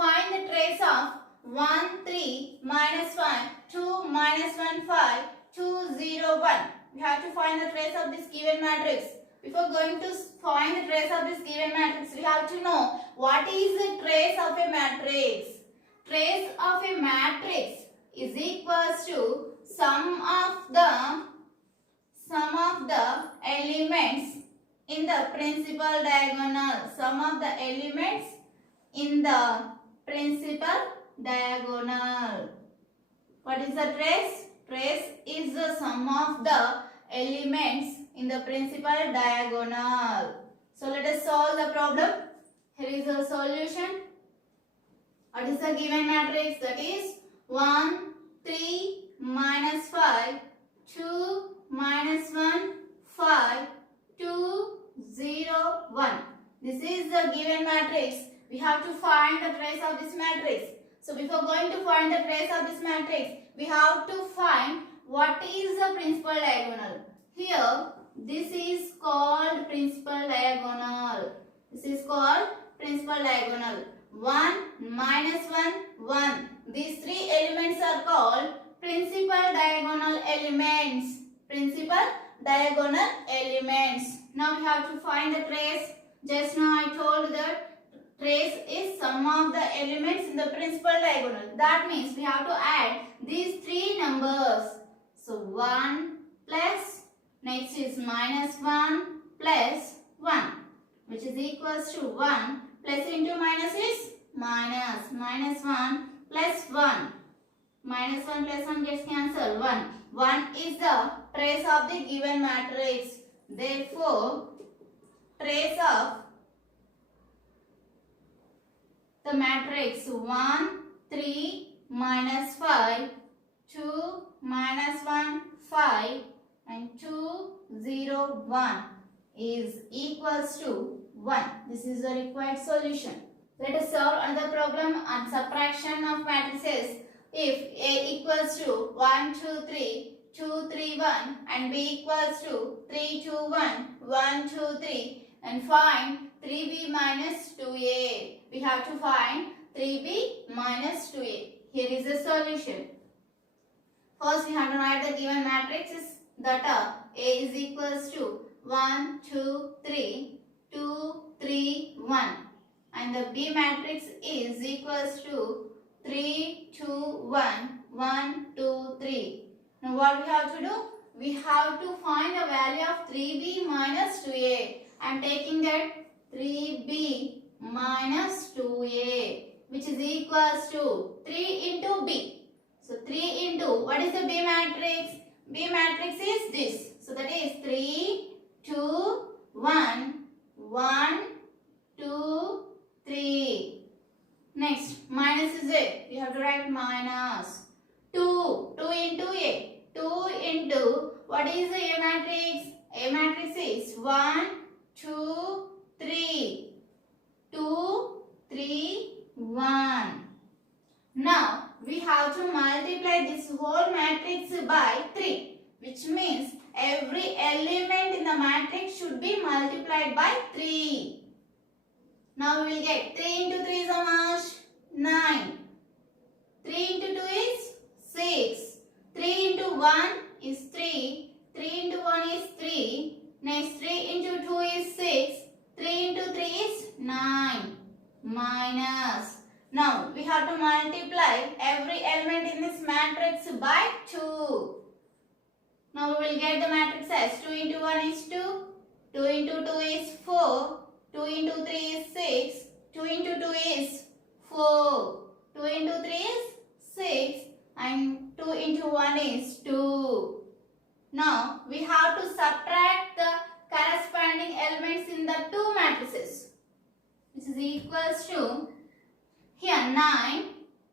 Find the trace of 1, 3, minus 1, 2, minus 1, 5, 2, 0, 1. We have to find the trace of this given matrix. Before going to find the trace of this given matrix, we have to know what is the trace of a matrix. Trace of a matrix is equals to sum of the elements in the principal diagonal. Sum of the elements in the principal diagonal. What is the trace? Trace is the sum of the elements in the principal diagonal. So let us solve the problem. Here is the solution. What is the given matrix? That is 1, 3, minus 5, 2, minus 1, 5, 2, 0, 1. This is the given matrix. We have to find the trace of this matrix. So before going to find the trace of this matrix, we have to find what is the principal diagonal. Here, this is called principal diagonal. This is called principal diagonal. 1, minus 1, 1. These three elements are called principal diagonal elements. Principal diagonal elements. Now we have to find the trace. Just now I told that trace is sum of the elements in the principal diagonal. That means we have to add these three numbers. So 1 plus, next is minus 1 plus 1, which is equals to 1 plus into minus is minus. Minus 1 plus 1. Minus 1 plus 1 gets cancelled. 1. 1 is the trace of the given matrix. Therefore, trace of the matrix 1, 3, minus 5, 2, minus 1, 5 and 2, 0, 1 is equals to 1. This is the required solution. Let us solve another problem on subtraction of matrices. If A equals to 1, 2, 3, 2, 3, 1 and B equals to 3, 2, 1, 1, 2, 3 and find 3B minus 2A. We have to find 3B minus 2A. Here is the solution. First we have to write the given matrices that are A is equals to 1, 2, 3, 2, 3, 1 and the B matrix is equals to 3, 2, 1, 1, 2, 3. Now what we have to do? We have to find the value of 3B minus 2A. I am taking that 3B minus 2A, which is equals to 3 into B. So 3 into, what is the B matrix? B matrix is this. So that is 3, 2, 1, 1, 2, 3. Next, minus is it. We have to write minus 2. 2 into A. 2 into, what is the A matrix? A matrix is 1, 2, 3. 2, 3, 1. Now, we have to multiply this whole matrix by 3. Which means, every element in the matrix should be multiplied by 3. Now we will get 3 into 3 is how much? 9. 3 into 2 is 6. 3 into 1 is 3. 3 into 1 is 3. Next 3 into 2 is 6. 3 into 3 is 9. Minus. Now we have to multiply every element in this matrix by 2. Now we will get the matrix as 2 into 1 is 2. 2 into 2 is 4. 2 into 3 is 6. 2 into 2 is 4. 2 into 3 is 6. And 2 into 1 is 2. Now, we have to subtract the corresponding elements in the two matrices. This is equals to, here 9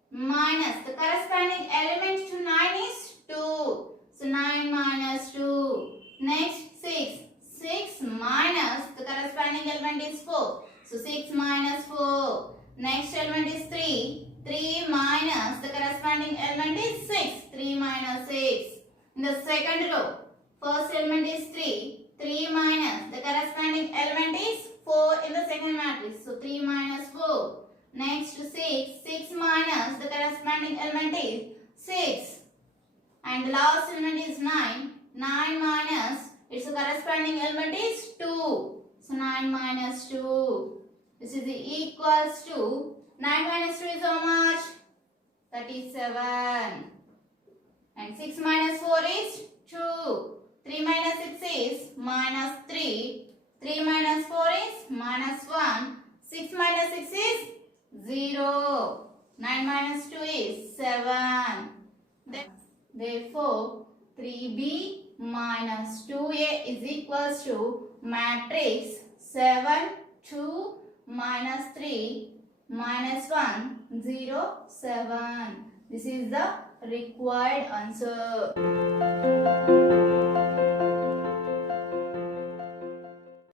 minus, the corresponding element to 9 is 2. So, 9 minus 2. Next, 6. 6 minus, the corresponding element is 4. So, 6 minus 4. Next element is 3. 3 minus, the corresponding element is 6. 3 minus 6. In the second row, first element is 3. 3 minus, the corresponding element is 4 in the second matrix. So, 3 minus 4. Next to 6. 6 minus the corresponding element is 6. And the last element is 9. 9 minus its corresponding element is 2. So 9 minus 2. This is equals to 9 minus 2 is how much? 37. And 6 minus 4 is 2. 3 minus 6 is minus 3. 3 minus 4 is minus 1. 6 minus 6 is 0. 9 minus 2 is 7. Therefore, 3b minus 2a is equals to matrix 7, 2, minus 3, minus 1, 0, 7. This is the required answer.